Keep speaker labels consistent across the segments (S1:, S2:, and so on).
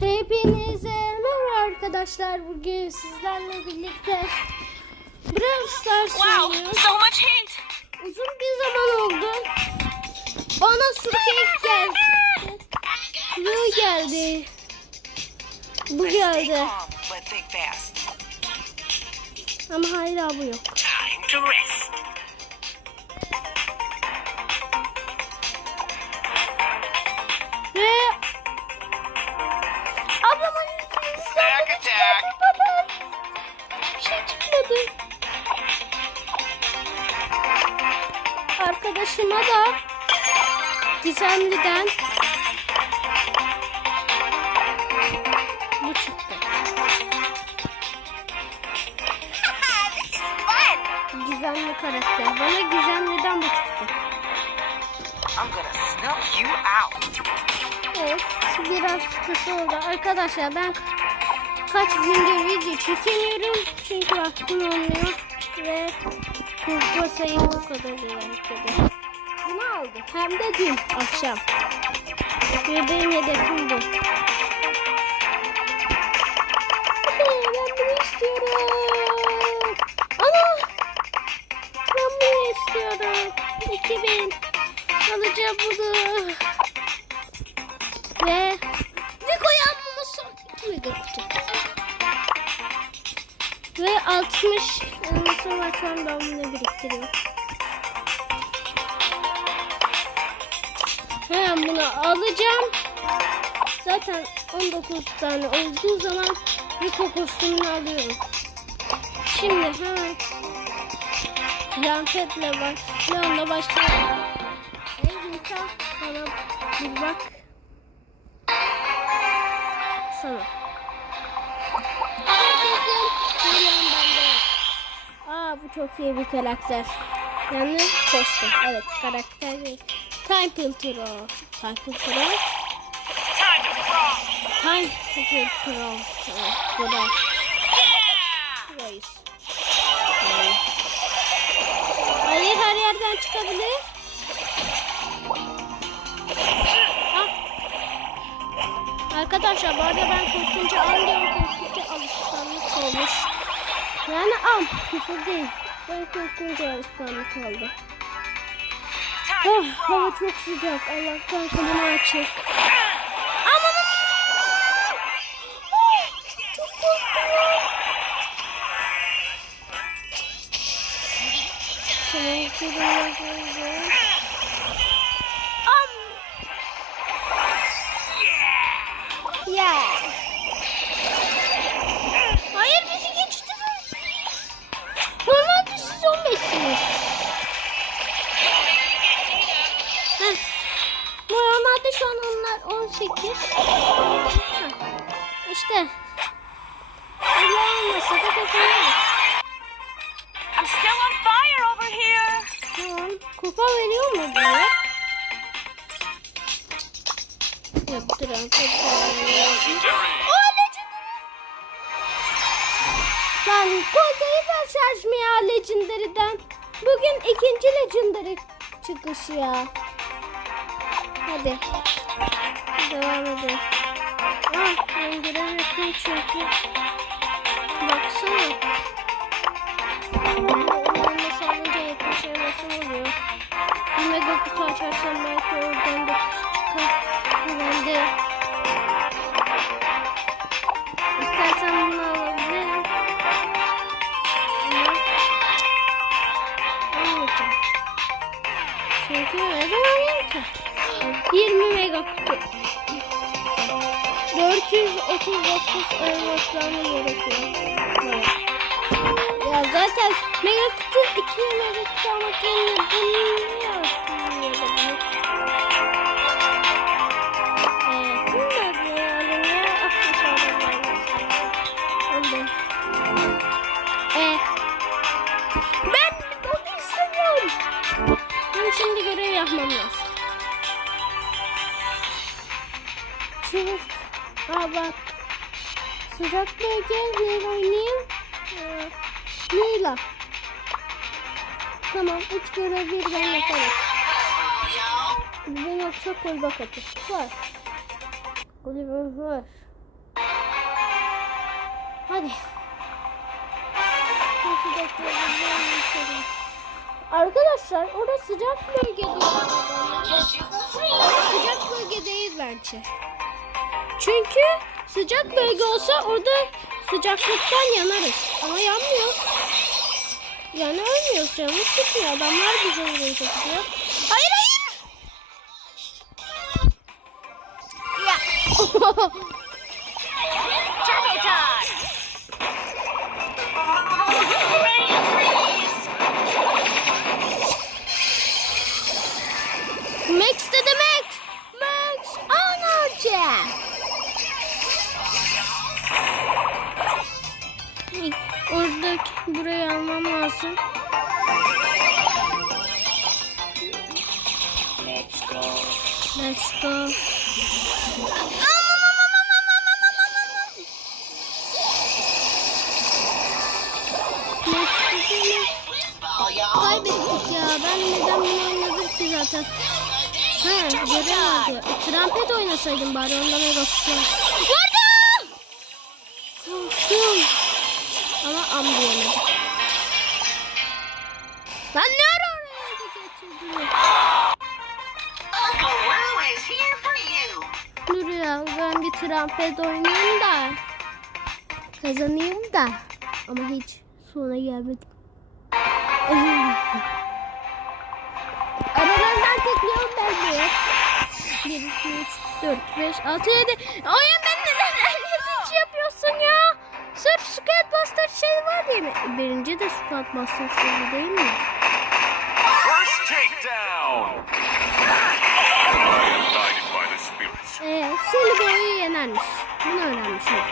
S1: Hepinize merhaba arkadaşlar. Bugün sizlerle birlikte Brawl Stars
S2: Wow,
S1: oynuyoruz.
S2: so much heat.
S1: Uzun bir zaman oldu. Bana Sukek geldi. Bu geldi. Bu geldi. Ama hala bu yok.
S2: Time to rest. I'm gonna snuff you out.
S1: Evet, biraz kısa oldu. Arkadaşlar ben kaç gündür video çekemiyorum. Çünkü vaktim olmuyor. Ve kurtma sayım bu kadar arkadaşlar. Bunu aldım. Hem de dün akşam. Ve benim hedefim bu. Ben bunu istiyorum. Ana! Ben bunu istiyorum. 2000. Alacağım bunu. Ve Vigo yapması 2 mega kutu. Ve 60 elması var şu an ben bunu biriktiriyorum. Hemen bunu alacağım. Zaten 19 tane olduğu zaman Rico kostümünü alıyorum. Şimdi hemen Lampetle baş. Leon'la başlayalım. Bana bir bak. Sana. Aa bu çok iyi bir karakter. Yani kostüm. Evet karakter. Time Piltro. Time Piltro.
S2: Time.
S1: Time Piltro. Evet, burada. Reis. Hayır her yerden çıkabilir. Arkadaşlar bu arada ben korkunca alıyorum korkunca alışkanlık olmuş. Yani am küfür değil. Ben korkunca alışkanlık oldu. Oh, hava çok sıcak. Allah'tan klima açık. Aman! Oh, Çok korktum. Hadi. Devam edelim. Ah ben göremiyorum çünkü. Baksana. Onlarla salınca yaklaşamasım oluyor. Bir mega kutu açarsam belki oradan da çıkar. Ben de 20 mega kutu. 439 elmaslarına gerekiyor. Ya zaten mega kutu 2 mega kutu almak yerine bunu niye aslında bunu. Ee, ben onu istemiyorum. Ben şimdi görev yapmam lazım. Şu, aa bak. Sıcak bölge ne oynayayım? Ee, Neyla. Tamam, üç görev birden yaparız. Ben yoksa koy bakatı. Var. Oliver var. Hadi. Sıcak yaşadım. Arkadaşlar orası sıcak bölge diyor. Sıcak bölgedeyiz bence. Çünkü sıcak bölge olsa orada sıcaklıktan yanarız. Ama yanmıyor. Yani ölmüyoruz canımız sıkmıyor. Adamlar bize vuruyor tutuyor. Hayır hayır. Ya. burayı almam lazım.
S2: Let's go.
S1: Let's go. Kaybettik ya. Ben neden bunu oynadım ki zaten? Ha, göremedi. Trampet oynasaydım bari ondan mega kutuyor. Ben bir trampet oynayayım da. Kazanayım da. Ama hiç sona gelmedim. Aralarından tekliyorum ben de. 1, 2, 3, 4, 5, 6, 7. Oyun ben neden hiç yapıyorsun ya? Sırf Squad Buster şey var diye mi? Birinci de Squad Buster şey değil mi?
S3: First takedown.
S1: Ee, Silly Boy'u yenermiş. Bunu öğrenmiş olduk.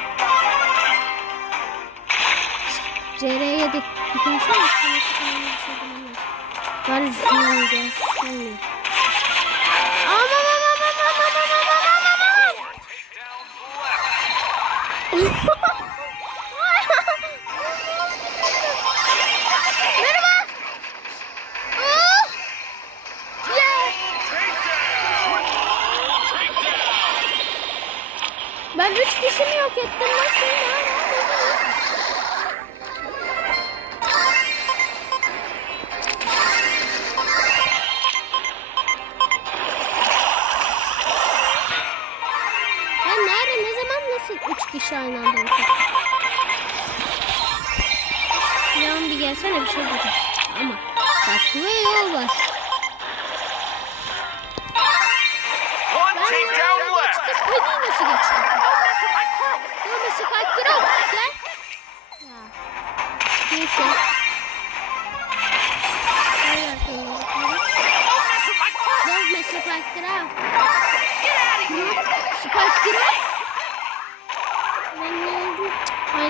S1: CR7. Bir gelsene. Sana çıkan bir şey demem Var şunu gelsene. Aman aman aman aman aman aman aman. Kişimi yok ettim. Nasıl ya?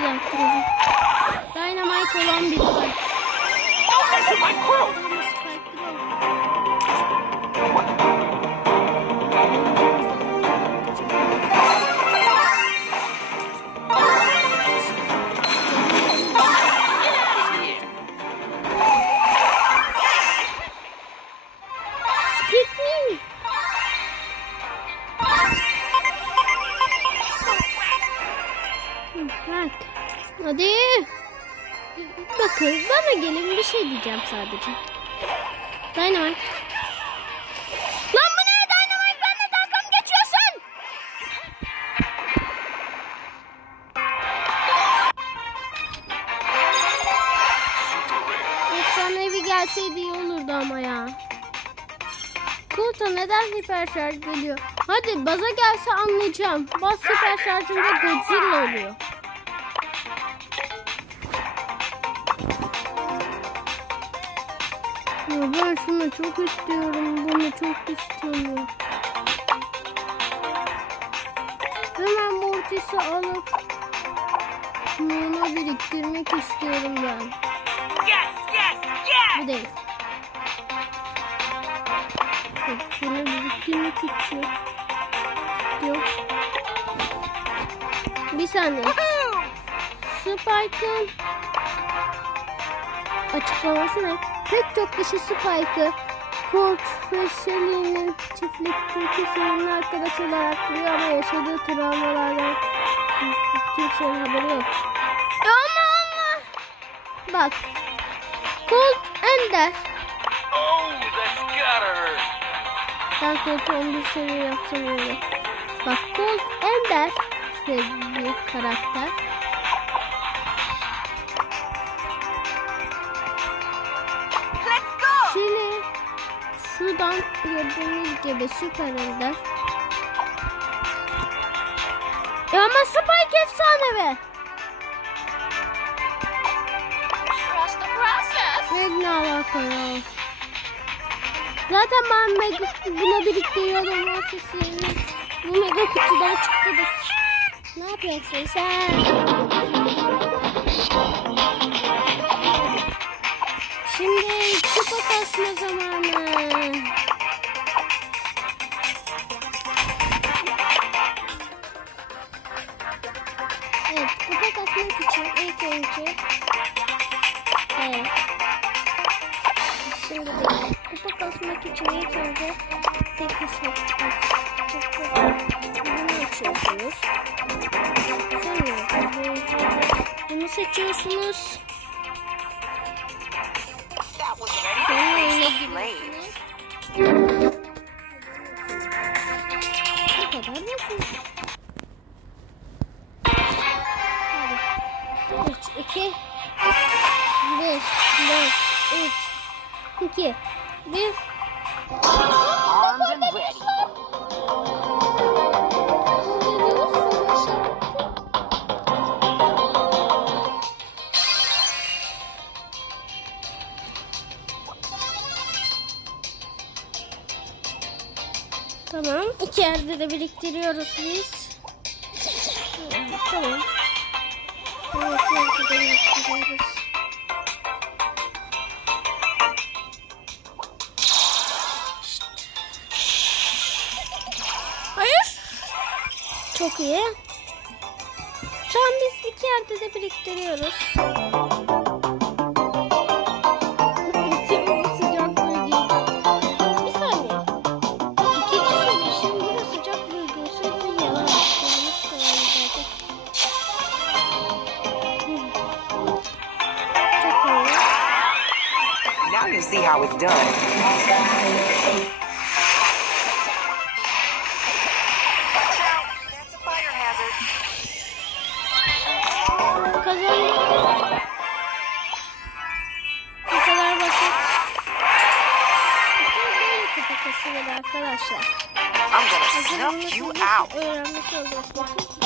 S1: Kıracağım. Dynamite olan bir Bana gelin bir şey diyeceğim sadece. Dynamite. Lan bu ne Dynamite benimle dalga mı geçiyorsun? Efsanevi gelseydi iyi olurdu ama ya. Kulta neden hiper şarj geliyor? Hadi baza gelse anlayacağım. Baz hiper şarjında Godzilla oluyor. Ya ben şunu çok istiyorum. Bunu çok istiyorum. Hemen Mortis'i alıp Mana biriktirmek istiyorum ben.
S2: Yes, yes, yes!
S1: Bu değil. Bunu biriktirmek için. Yok. Bir saniye. Spike'ın açıklaması ne? Pek çok kişi Spike'ı Colt ve Shelly'nin çiftlikteki sevimli arkadaş olarak biliyor ama yaşadığı travmalardan kimsenin haberi yok. Ama ama. Bak. Colt Ender.
S3: Oh.
S1: Ben Colt'u 11 seviye yapsam öyle. Bak Colt Ender. Bir karakter. Şuradan gördüğünüz gibi süper ender. Ya ama Spike efsane be.
S2: Trust the process.
S1: Ne ne alaka ya? Zaten ben mega buna biriktiriyorum artısını. Bu mega kutudan çıktı. Ne yapıyorsun sen? Şimdi kupa kasma zamanı. Evet, kupa kasmak için ilk önce Evet. Şimdi kupa kasmak için ilk önce tek bunu açıyorsunuz. Sonra bu- bunu seçiyorsunuz. Tamam. Evet, de biriktiriyoruz. Hayır. Çok iyi. Şu an biz iki yerde de biriktiriyoruz. Kupa kasılır arkadaşlar. Hazır olursanız
S4: out.
S1: öğrenmiş oluyorsunuz.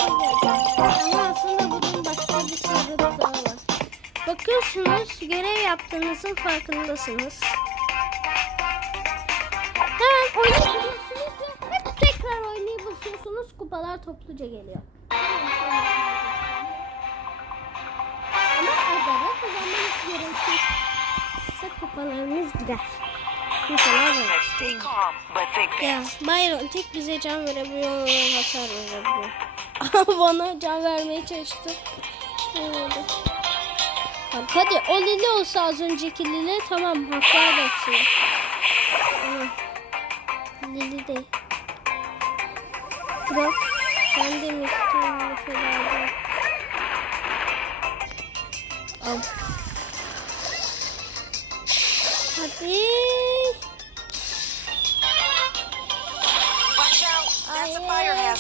S1: Ama aslında bunun başka bir sırrı daha var. Bakıyorsunuz görev yaptığınızın farkındasınız. Hemen oynayabilirsiniz ve hep tekrar oynayıp basıyorsunuz. Kupalar topluca geliyor. Ama adara kazanmanız gerekirse kupalarınız gider. Mesela ben. Ya. Byron tek bize can verebiliyor ve hasar verebiliyor. Bana can vermeye çalıştı. Oldu? Bak hadi o Lili olsa az önceki Lili tamam haklar bekliyor. Lili de. Bak sen de mi tuttun mesela? Al. Hadi.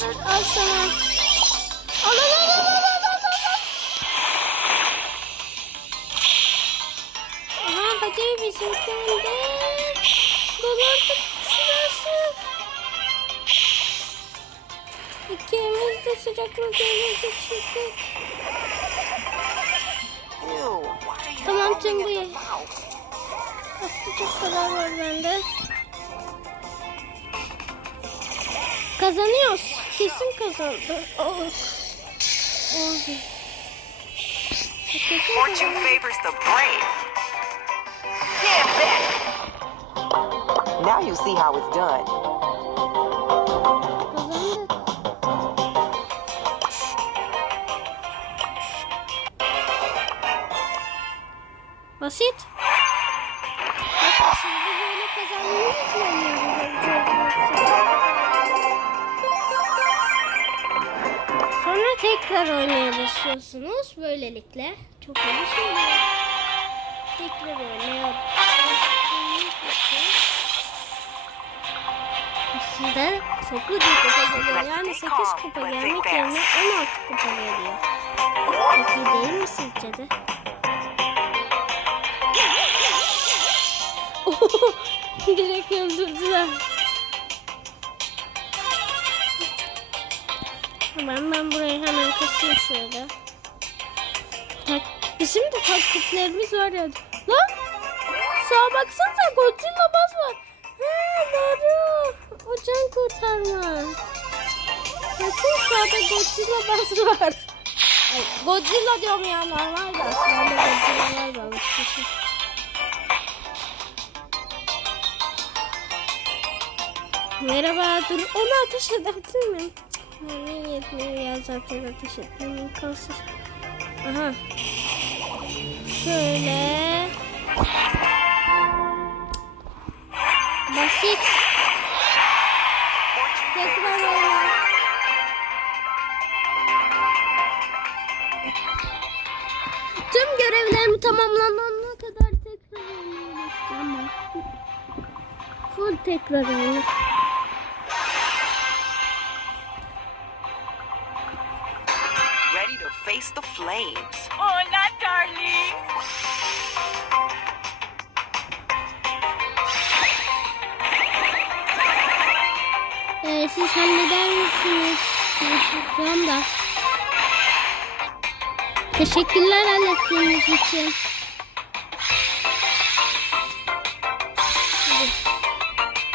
S4: A fire
S1: Hayır.
S4: hazard.
S1: Al sana. Al al al al al al al al. Aha hadi bizim köyde. Dolardık şurası. İkimiz de sıcak makineye geçirdik. Tamam
S4: mouth?
S1: Atlayacak kadar var bende. Kazanıyoruz. Kesin kazandı. Oh. Oldu. Kesin
S4: Fortune
S1: kazandı.
S4: favors the brave. Stand back. Now you see how it's done.
S1: Kazandı. Basit. Bakın şimdi böyle kazanmayı planlıyoruz. Tekrar oynaya başlıyorsunuz. Böylelikle çok iyi söylüyor. Tekrar oynaya. Sizde 9 kupa geliyor. Yani 8 kupa gelmek yerine 16 kupa geliyor. Çok iyi değil mi sizce de? Direkt öldürdüler. Hemen ben burayı hemen kasayım şöyle. Tak Bizim de taktiklerimiz var ya. Lan! Sağa baksanıza Godzilla baz var. He doğru. O can kurtarma. Bakın sağda Godzilla baz var. Ay, Godzilla diyorum ya normal de aslında Godzilla'lar alışmışım. Merhaba dur onu ateş edebilir miyim? Ne yetmiyor ya zaten ateş etmem imkansız. Aha. Şöyle. Basit. Tekrar. Tüm görevlerimi tamamlanana kadar tekrar oynayacağım. Full tekrar oyna.
S4: Flames.
S2: Hola, darling.
S1: Ee, siz halleder misiniz? Şu da. Teşekkürler hallettiğiniz için.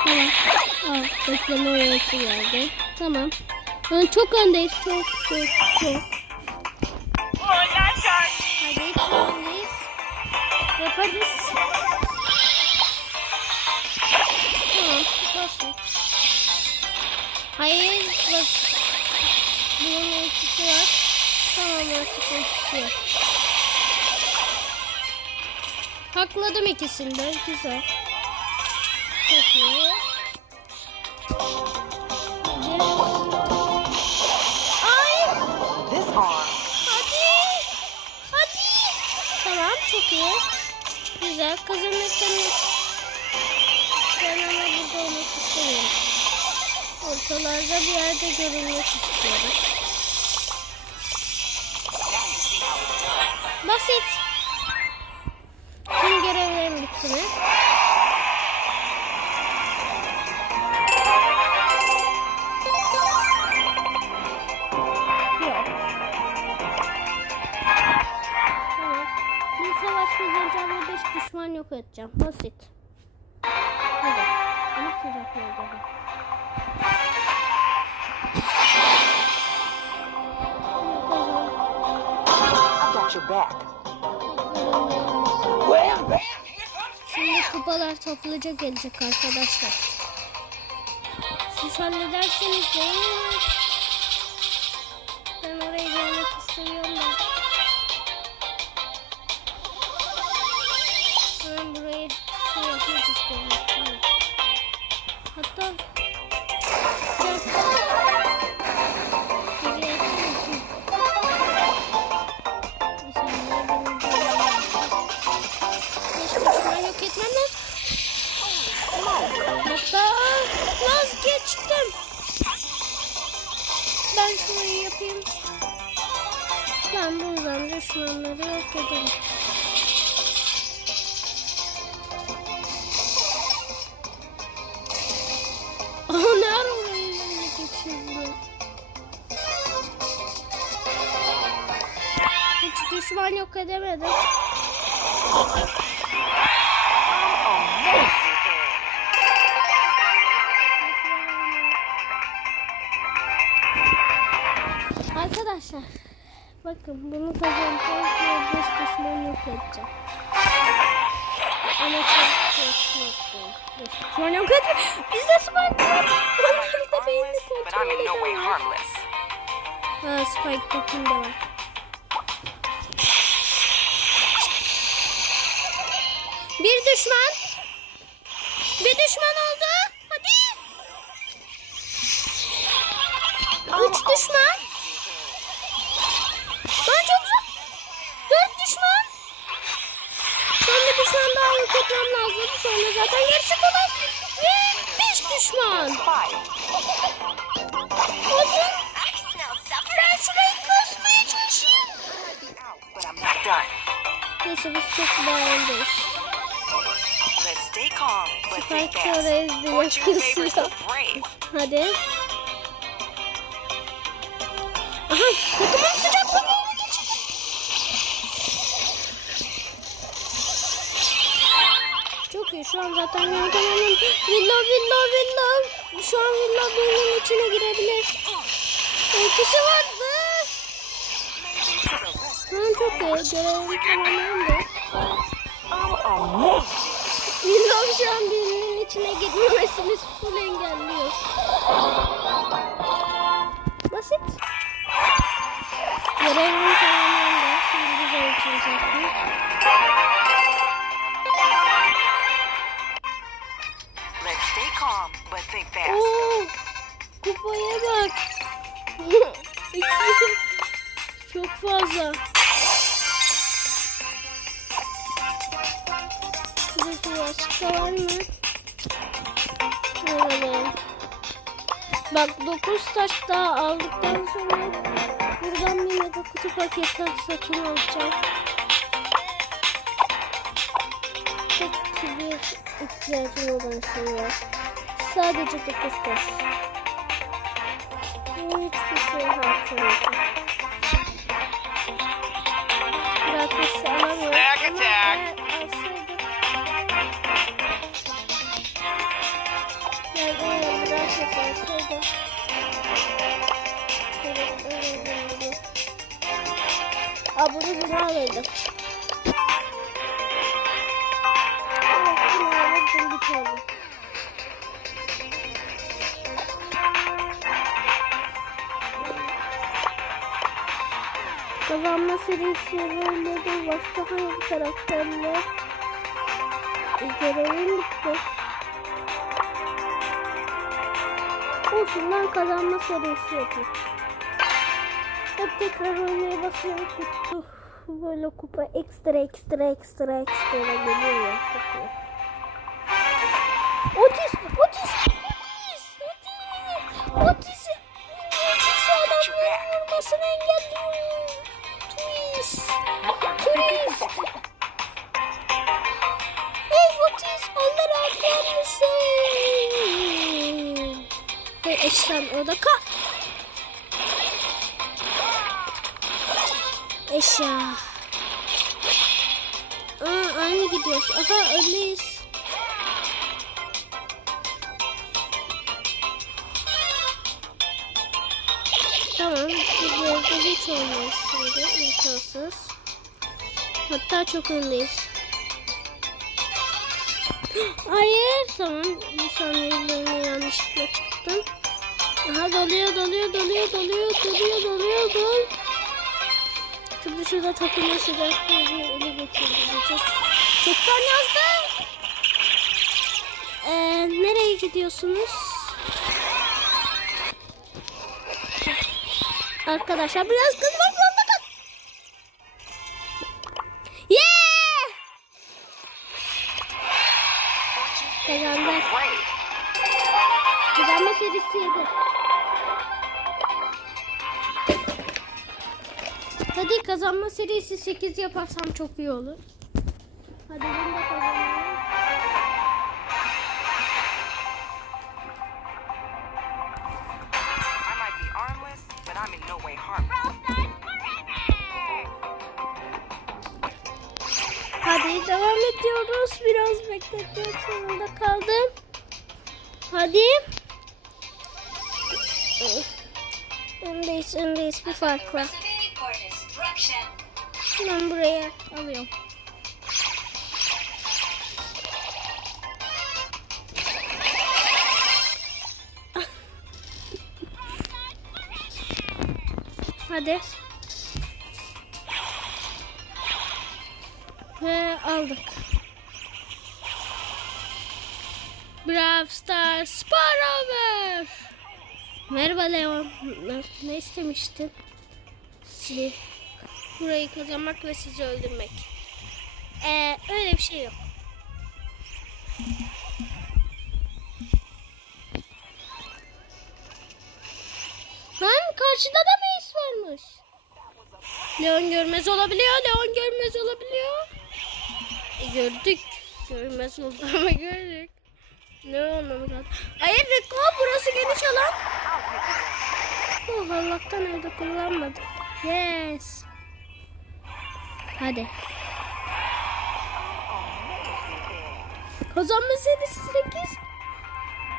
S1: Tamam. Aa, bekleme oyası geldi. Tamam. Ben çok öndeyiz. Çok çok çok. Yok. Hakladım ikisini de. Güzel. Çok iyi. Ay. Hadi. Hadi. Tamam çok iyi. Güzel kazanırsanız. Ben ama burada olmak istemiyorum. Ortalarda bir yerde görünmek istiyorum. Basit. Tüm görevlerim bitti mi? Yok. Tamam. Bir savaş kazanacağım ve düşman yok edeceğim. Basit. Hadi. Ama sıcaklığa göre.
S4: Back.
S1: Şimdi kupalar topluca gelecek arkadaşlar. Siz halledersiniz değil bakın bunu kazanacağım beş düşman yok edeceğim. Ama çok çok düşman yok edeceğim. Bizde Spike var. Onları da beynini kontrol. Ha Spike'dakinde var. Bir düşman. Bir düşman oldu. Neyse biz çok beğendik.
S4: Let's stay calm, but think
S1: Spike oraya
S4: brave.
S1: Hadi. Aha takımın sıcak bakımı geçecek. Çok iyi şu an zaten yönteminin villa villa villa. Şu an villa birinin içine girebilir. Ultisi vardı. Şu an çok iyi. Görevim tamamlandı. Villa şu an birinin içine girmemesini full engelliyor. Basit. Görevim tamamlandı. Şimdi güzel
S4: fast.
S1: Oo, kupaya bak. Çok fazla. Başka var mı? Şöyle. Bak 9 taş daha aldıktan sonra buradan bir mega kutu paketi satın alacağım. Tek bir ihtiyacım olan şey. Sadece 9 taş. Hiçbir şey harcamayacağım. Bırakmışsa alamıyorum. Ama Aa, bunu bunu alırdım. Bunu alırdım bir tane. Kazanma serisi böyle de başka hangi karakterler görevim bitti. Olsun ben kazanma serisi yapayım. Hep tekrar oynaya basıyorum kutu. Böyle kupa ekstra ekstra ekstra ekstra geliyor ya. Çok iyi. Otis! Otis! Otis! Otis! Otis! Otis adamların vurmasını engelliyor. Twist! Twist! Hey Otis! Allah razı olsun. Hey eşlen orada kal. Eşya. Aa, aynı gidiyoruz. Aha öyleyiz. Tamam. Bu yolda hiç olmaz şimdi. imkansız. Hatta çok öndeyiz. Hayır. Tamam. Bir saniyelerine yanlışlıkla çıktım. Aha doluyor doluyor doluyor doluyor doluyor doluyor dol. Şimdi şurada takılma sıcaklığı bir ele geçirecek. Çoktan yazdım. Ee, nereye gidiyorsunuz? Arkadaşlar biraz kızmak Hadi kazanma serisi 8 yaparsam çok iyi olur. Hadi bunu da kazanalım.
S4: I might be armless, but I'm in no way harmless.
S1: Hadi devam ediyoruz. Biraz bekletmek zorunda kaldım. Hadi. Öndeyiz, öndeyiz. Bir fark var. Ben buraya alıyorum. Hadi. Ve aldık. Brawl Stars Paraver. Merhaba Leon. Ne, istemiştin? Sizi burayı kazanmak ve sizi öldürmek. Ee, öyle bir şey yok. Lan karşıda da meis varmış. Leon görmez olabiliyor. Leon görmez olabiliyor. E, gördük. Görmez oldu ama gördük. Ne anlamı kaldı? Hayır Reko burası geniş alan. Oh Allah'tan evde kullanmadım. Yes. Hadi. Kazanma serisi 8.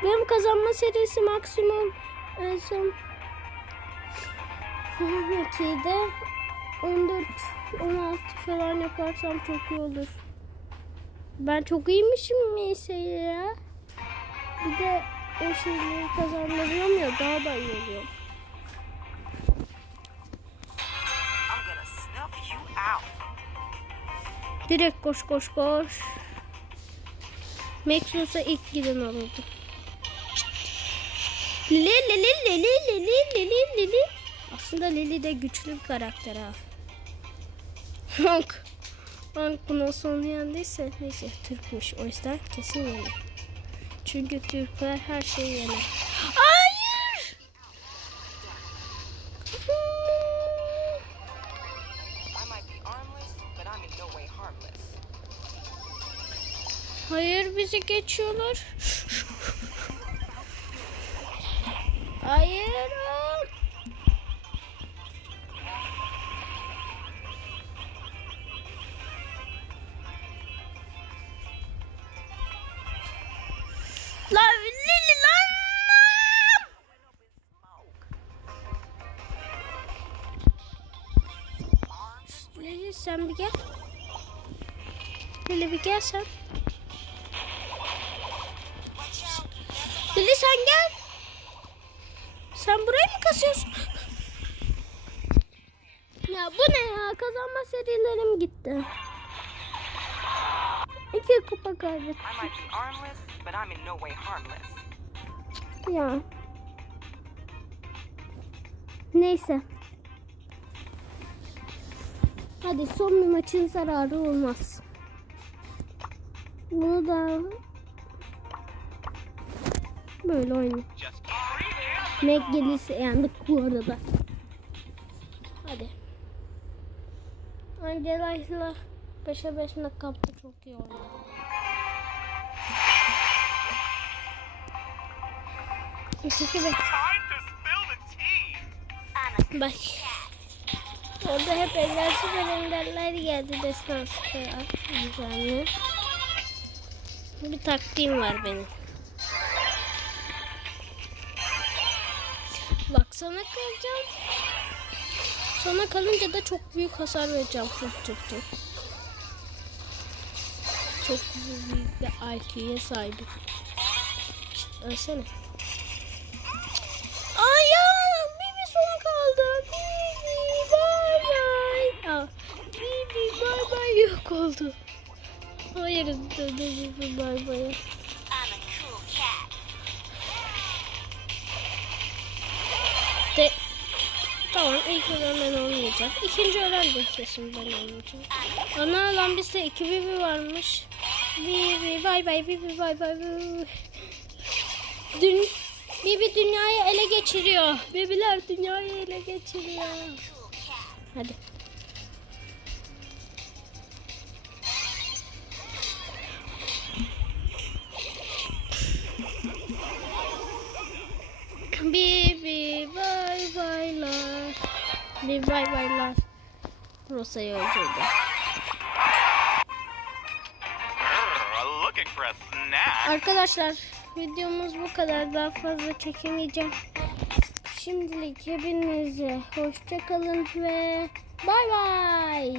S1: Benim kazanma serisi maksimum en son 2'de 14 16 falan yaparsam çok iyi olur. Ben çok iyiymişim neyse ya. Bir de o şeyleri kazandırıyorum ya daha da iyi oluyor. Direkt koş koş koş. Max olsa ilk giden olurdu. Lili Lili Lili Lili Lili Lili. Aslında Lili de güçlü bir karakter ha. Hank. Hank bunun sonu yendiyse neyse Türkmüş o yüzden kesin yenir. Çünkü Türkler her şeyi yenir. Bizi geçiyorlar. Hayır. Lan Lili. Lili sen bir gel. Lili bir gel sen. Lili sen gel. Kasıyorsun? Ya bu ne ya? Kazanma serilerim gitti. İki kupa kaybettim. Ya. Neyse. Hadi son bir maçın zararı olmaz. Bunu da böyle oynayayım. Mac gelirse yandık bu arada. Hadi. Angela'yla 5'e 5 nakapta çok iyi
S3: spill the tea.
S1: bak. Orada hep ellersi ve enderler geldi destansı. Güzel Bir taktiğim var benim. Sana kalacağım. Sana kalınca da çok büyük hasar vereceğim. Tık tık tık. Çok büyük bir IQ'ye sahibim. Ölsene. Ay ya! Bibi son kaldı. Bibi bay bay. Aa, Bibi bay bay yok oldu. Hayır dedi Bibi bay bay. İlk ölen ben olmayacağım. İkinci ölen de kesin ben olmayacağım. Ana lan bizde iki bibi varmış. Bibi bay bay bibi bay bay bibi. Dün Bibi dünyayı ele geçiriyor. Bibiler dünyayı ele geçiriyor. Hadi. Bibi bay baylar. Baylar. Rosa'yı öldürdü. Arkadaşlar videomuz bu kadar. Daha fazla çekemeyeceğim. Şimdilik hepinize hoşça kalın ve bay bay.